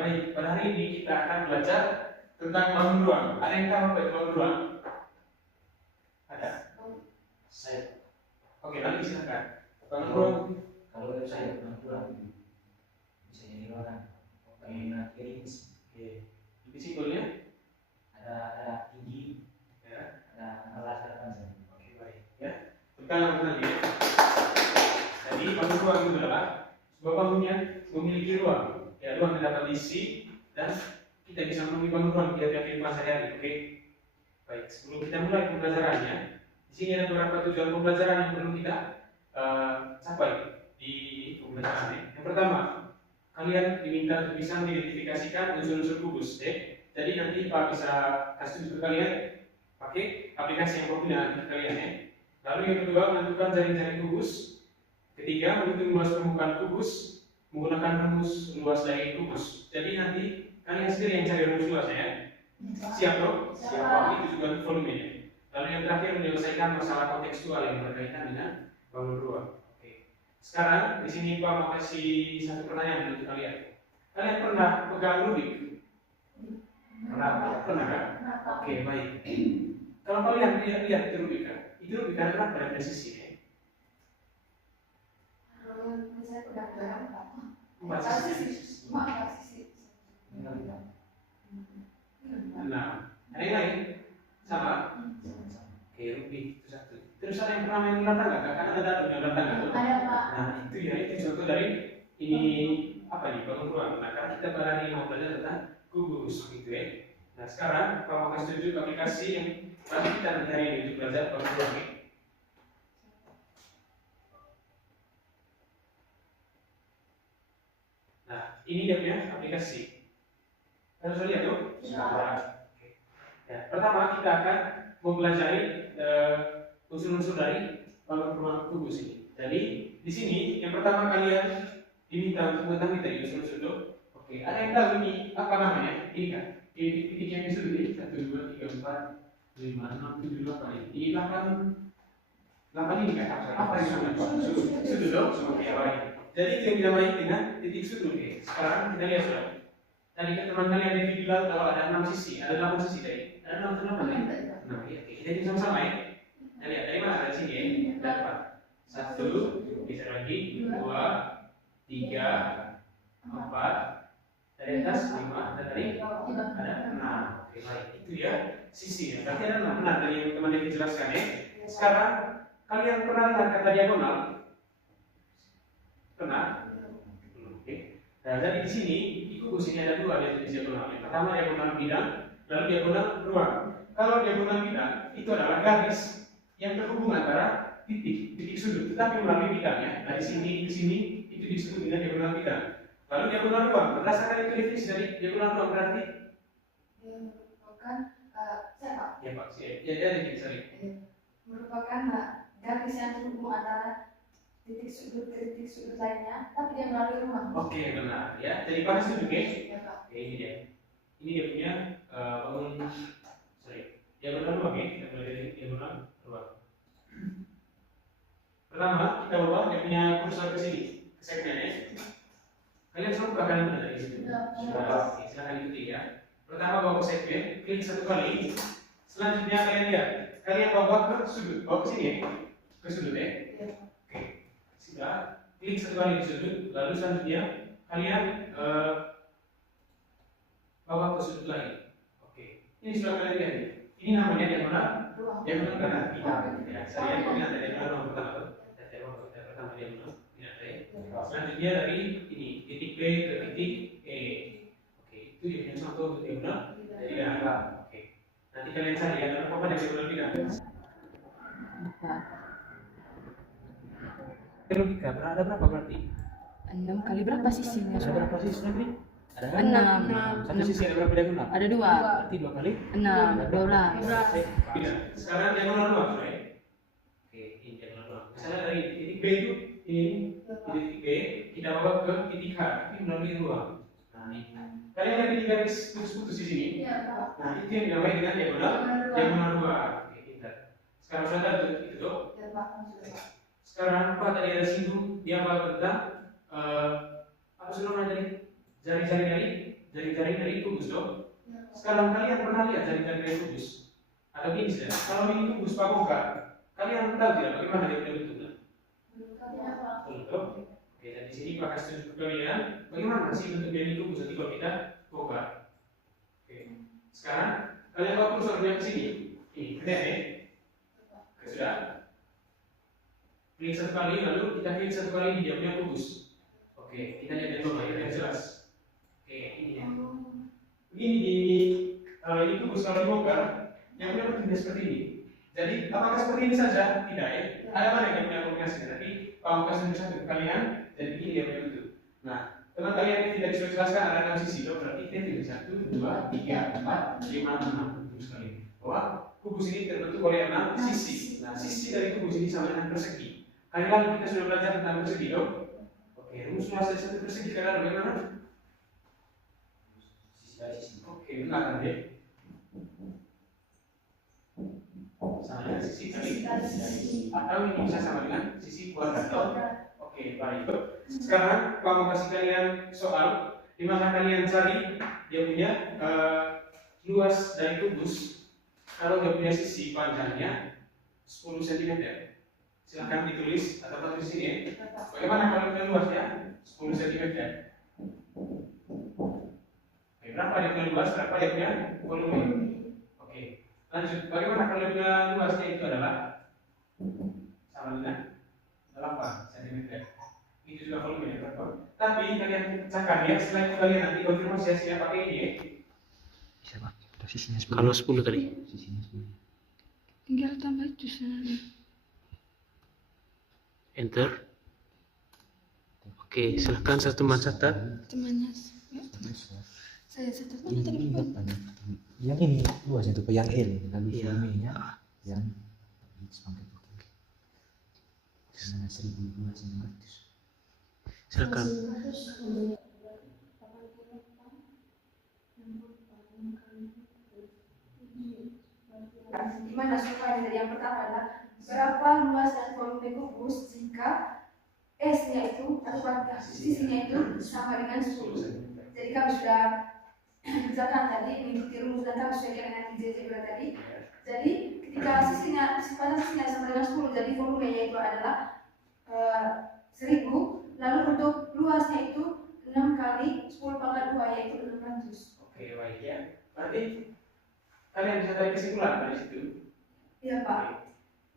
baik. Pada hari ini kita akan belajar tentang bangun ruang. Ada yang tahu apa itu bangun ruang? Ada? Saya. Oke, nanti silakan. Bangun ruang. Kalau saya bangun ruang, bisa jadi ruangan. Pengen kiris. Oke. Di simpelnya Ada tinggi, ya. ada alas dan panjang. Oke, baik. Ya. Kita lagi. Jadi bangun ruang itu adalah sebuah bangunan yang memiliki ruang. Ya, ruang yang dapat diisi dan kita bisa memenuhi bangun ruang di kehidupan sehari-hari. Oke. Baik, sebelum kita mulai pembelajarannya, di sini ada beberapa tujuan pembelajaran yang perlu kita capai di pembelajaran ini. Yang pertama, kalian diminta untuk bisa mengidentifikasikan unsur-unsur kubus. Jadi nanti Pak bisa kasih tunjuk ke kalian pakai aplikasi yang populer di kalian ya. Lalu yang kedua, menentukan jaring-jaring kubus. Ketiga, menghitung luas permukaan kubus menggunakan rumus luas dari kubus. Jadi nanti kalian sendiri yang cari rumus luasnya ya. Siap dong? Siap. Itu juga volumenya. Lalu yang terakhir, menyelesaikan masalah kontekstual yang berkaitan dengan bangun ruang. Oke. Sekarang di sini Pak mau kasih satu pertanyaan untuk kalian. Kalian pernah pegang Rubik? Pernah kan? Oke, baik. Kalau kalian lihat itu Rubik kan? Itu Rubik kan berapa presisi ya? Saya pegang barang Pak. Empat sisi. Nah, ada yang lain? Sama? Oke, Rubik itu satu. Terus ada yang pernah main ular tangga? Kan ada ular tangga tuh. Ada Pak. Nah, itu ya, itu contoh dari ini apa nih, bangun ruang. Nah, karena kita pada hari ini mau belajar tentang kubus gitu ya. Nah, sekarang Pak mau kasih tunjuk aplikasi yang nanti kita nanti hari ini untuk belajar bangun ruang ya. Nah, ini dia punya aplikasi. Harus lihat tuh. Oke. Ya, pertama kita akan mempelajari unsur-unsur dari bangun ruang kubus ini. Jadi di sini yang pertama kalian diminta untuk mengetahui tadi unsur-unsur itu. Oke, ada yang tahu ini apa namanya? Ini kan? Ini titik yang disuruh ini 1, 2, 3, 4, 5, 6, 7, 8 ini. Ini 8 ini kan? Apa itu sudut? Sudut dong. Oke, baik. Jadi itu yang dinamai dengan titik sudut. Oke. Sekarang kita lihat sudah. Tadi kan teman kalian ada video kalau ada 6 sisi, ada 8 sisi tadi. Ada 6 atau 8 ya? Nah, iya. Kita hitung sama-sama ya. Kita lihat dari mana? Dari sini ya. Dapat 1, bisa lagi 2, 3, 4, dari atas 5, dan dari ada 6. Oke, baik. Itu ya sisi ya. Berarti ada 6 benar dari yang teman Devi jelaskan ya. Sekarang kalian pernah lihat kata diagonal? Pernah? Oke. Nah, jadi di sini di kubus ini ada 2 jenis diagonal. Yang pertama diagonal bidang, lalu diagonal ruang. Kalau diagonal bidang itu adalah garis yang terhubung antara titik sudut, tetapi melalui bidang ya. Dari sini ke sini itu disebut dengan diagonal bidang. Lalu diagonal ruang, berdasarkan itu definisi dari diagonal ruang berarti Merupakan siapa? ya Pak, ya sorry. Merupakan garis yang terhubung antara titik sudut ke titik sudut lainnya, tapi dia melalui ruang. Oke, benar ya. Jadi pada sudut ya. Ya Pak. Oke, ini dia. Ini dia punya bangun diagonal ruang ya. Kita mulai dari diagonal ruang. Pertama, kita bawa dia punya kursor ke sini, ke segmen ya. Kalian semua buka kanan benar dari situ. Sudah. Oke, silakan ikuti ya. Pertama bawa ke segmen, klik 1 kali. Selanjutnya kalian lihat, kalian bawa ke sudut, bawa ke sini ya. Ke sudut ya. Oke. Sudah, klik 1 kali di sudut, lalu selanjutnya kalian bawa ke sudut lain. Oke. Ini sudah kalian lihat nih. Ini namanya diagonal kanan. Ya, saya ingat dari diagonal pertama tuh. Pertama diagonal. Selanjutnya dari ini titik B ke titik E. Oke, itu dia punya contoh untuk diagonal bidang. Oke. Nanti kalian cari ada apa dari diagonal bidang. Logika, ada berapa berarti? 6 kali berapa sisinya? Ada berapa sisi nanti? Ada 6. Satu sisi ada berapa diagonal? Ada 2. Berarti 2 kali 6, 12. Tidak. Sekarang diagonal ruang, ya. Oke, ini diagonal ruang. Misalnya dari titik B itu ini titik B kita bawa ke titik H, ini melalui ruang. Nah, ini. Kalian lihat di garis putus-putus di sini. Nah, itu yang dinamai dengan diagonal ruang. Oke, pintar. Sekarang sudah tahu itu tuh. Sekarang Pak tadi ada singgung dia bahas tentang apa sih namanya tadi? Jari-jari dari jari-jari dari kubus dong. Sekarang kalian pernah lihat jari-jari dari kubus? Atau gini saja, kalau ini kubus pamuka, kalian tahu tidak bagaimana dia punya bentuknya? Belum. Oke, dan di sini pakai tunjuk ke kalian, bagaimana sih bentuk dari kubus nanti kalau kita bongkar. Oke, sekarang kalian bawa kursornya ke sini. Ini, lihat ya. Oke, sudah. Klik satu kali, lalu kita klik satu kali di dia punya kubus. Oke, kita lihat yang bawah ya, yang jelas. Oke, ini ya. Begini ini kubus kalau dibongkar, yang punya bentuknya seperti ini. Jadi, apakah seperti ini saja? Tidak ya. Ada mana yang punya kombinasi? Tapi, pamungkas yang satu kalian, jadi ini dia punya bentuk. Nah, teman kalian ini tidak bisa jelaskan ada 6 sisi, dong. Berarti kita tidak 1, 2, 3, 4, 5, 6 bentuk sekali. Bahwa kubus ini terbentuk oleh 6 sisi. Nah, sisi dari kubus ini sama dengan persegi. Kali lalu kita sudah belajar tentang persegi, dong. Oke, rumus luas dari satu persegi kalian bagaimana? Sisi dari sisi. Oke, benar kan deh? Sama dengan sisi kali. Atau ini bisa sama dengan sisi kuadrat. Oke, baik. Sekarang Pak mau kasih kalian soal di mana kalian cari dia punya luas dari kubus. Kalau dia punya sisi panjangnya 10 cm. Silahkan ditulis atau tulis sini. Bagaimana kalau punya luasnya 10 cm? Oke, berapa dia punya luas? Berapa dia punya volume? Oke, lanjut. Bagaimana kalau dia punya luasnya itu adalah sama dengan 8 cm. Itu juga volume ya, berapa? Tapi kalian pecahkan ya, setelah itu kalian nanti konfirmasi hasilnya pakai ini ya. Bisa Pak, udah sisinya 10. Kalau 10 tadi. Sisinya 10. Tinggal tambah itu sana. Enter. Oke, silahkan satu teman catat. Temannya. Saya satu teman tadi. Yang ini luasnya itu yang L, lalu Iya. volumenya yang semakin tinggi. Dengan 1.200. Silakan. Gimana supaya dari yang pertama adalah berapa luas dan volume kubus jika S-nya itu atau sisinya itu sama dengan 10. Jadi kami sudah kerjakan tadi mengikuti rumus dan kami sudah dengan IJJ tadi. Jadi ketika sisinya sama dengan 10, jadi volumenya itu adalah 1000. Lalu untuk luasnya itu 6 kali 10 pangkat 2 yaitu 600. Oke, baik ya. Berarti kalian bisa tarik kesimpulan dari situ. Iya Pak.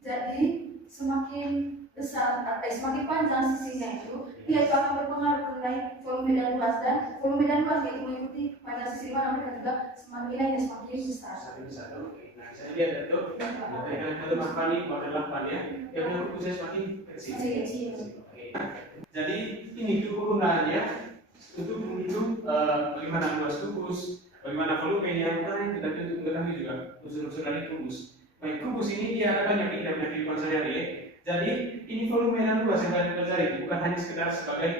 Jadi semakin besar, semakin panjang sisinya itu, dia itu akan berpengaruh mengenai volume dan luas, dan volume dan luas yaitu mengikuti panjang sisi mana mereka juga semakin nilainya semakin besar. Semakin besar. Oke. Nah, bisa dilihat itu. Nah, dengan kata Mas Fani pada 8 ya, yang punya kubusnya semakin kecil. Kecil. Oke. Jadi ini kegunaannya untuk menghitung bagaimana luas kubus, bagaimana volumenya, karena kita untuk mengetahui juga unsur-unsur dari kubus. Baik, kubus ini dia ada banyak kita punya kehidupan sehari-hari ya. Jadi ini volume dan luas yang kalian pelajari itu bukan hanya sekedar sebagai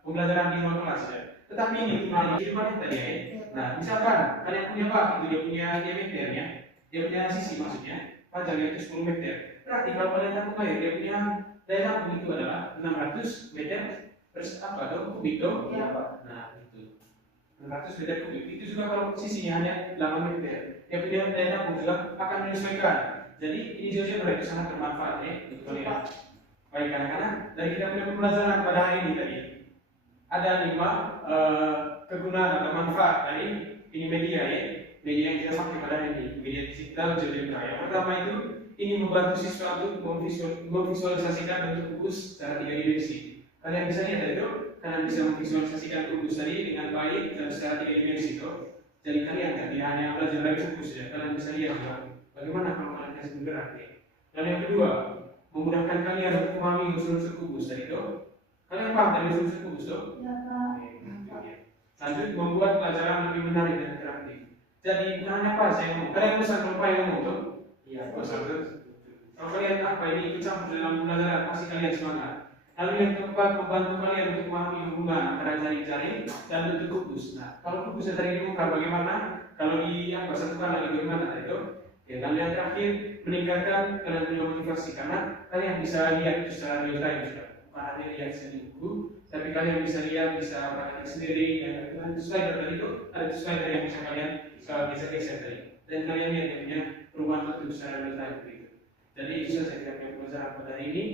pembelajaran di luar kelas ya. Tetapi ini untuk kehidupan tadi ya. Nah, misalkan kalian punya bak itu dia punya diameternya, dia punya sisi maksudnya, panjangnya itu 10 meter. Berarti kalau kalian tahu dia punya daya tampung itu adalah 600 meter per kubik dong. Iya Pak. Nah, itu 600 meter kubik. Itu juga kalau sisinya hanya 8 meter. Yang punya daya tampung juga akan menyesuaikan. Jadi ini GeoGebra itu sangat bermanfaat ya untuk kalian. Baik anak-anak, dari kita punya pembelajaran pada hari ini tadi ada 5 kegunaan atau manfaat dari ini media ya. Media yang kita pakai pada hari ini, media digital GeoGebra. Yang pertama itu ini membantu siswa untuk memvisualisasikan bentuk kubus secara 3 dimensi. Kalian bisa lihat itu, kalian bisa memvisualisasikan kubus tadi dengan baik dan secara 3 dimensi itu. Jadi kalian kan tidak hanya belajar dari kubus ya, kalian bisa lihat juga bagaimana kalau kalian bisa bergerak ya. Dan yang kedua, memudahkan kalian untuk memahami unsur-unsur kubus tadi itu. Kalian paham dari unsur-unsur kubus tuh? Ya Pak. Lanjut, membuat pelajaran lebih menarik dan interaktif. Jadi bukan hanya pas saya ngomong, kalian bisa lupa yang ngomong tuh. Iya, kalau kalian apa ini ikut campur dalam pembelajaran pasti kalian semangat. Lalu yang keempat, membantu kalian untuk memahami hubungan antara jaring-jaring dan bentuk kubus. Nah, kalau kubusnya tadi dibongkar bagaimana? Kalau satukan lagi bagaimana itu? Ya, lalu yang terakhir, meningkatkan kalian punya motivasi karena kalian bisa lihat itu secara real time juga. Bukan hanya lihat di buku, Tapi kalian bisa lihat, bisa perhatikan sendiri, ya. Ada slider tadi itu, ada slider yang bisa kalian geser-geser tadi. Dan kalian lihat jadinya perubahan bentuk secara real time begitu. Jadi itu saja yang saya punya pelajaran pada hari ini.